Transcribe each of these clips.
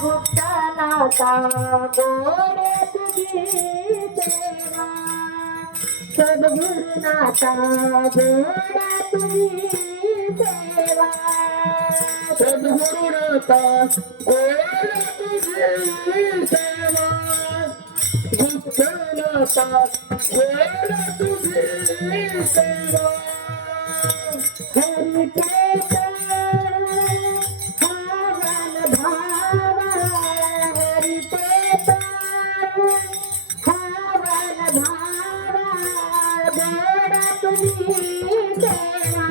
गुप्तनाथा गोरे तुझी सेवा। सद्गुरुनाथा गोरा तुझी सेवा सद्गुरुनाथा तुझी सेवा गुप्तनाथा तुझी सेवा भावा हरि केतन भावा तुझी सेवा।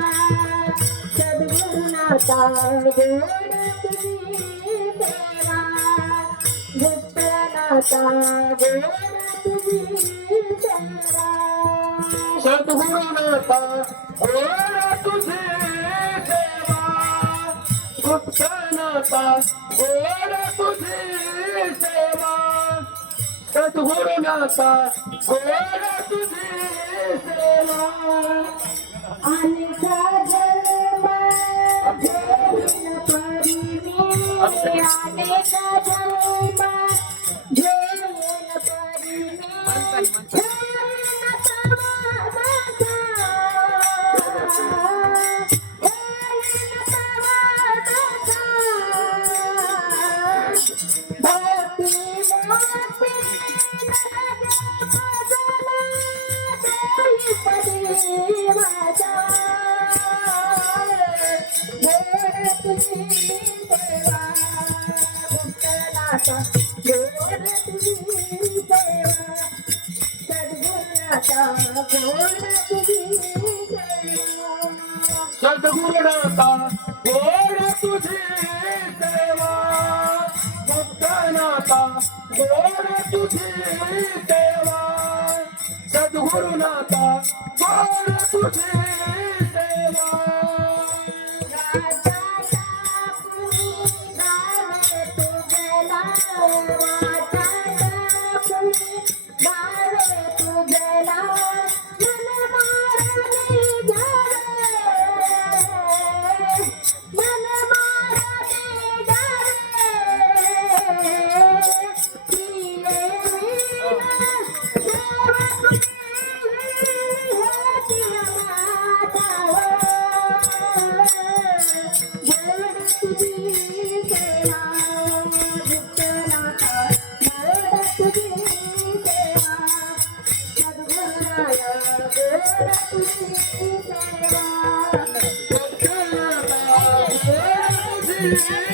गोरा तुझी सेवा तुझी सेवा। सद्गुरुनाथा गोर तुझी सेवा गुप्तनाथा सद्गुरुनाथा गोर तुझी सेवा मुक्तनाथा गोर तुझी सेवा सद्गुरुनाथा गोर तुझी सेवा Tchau! Yeah.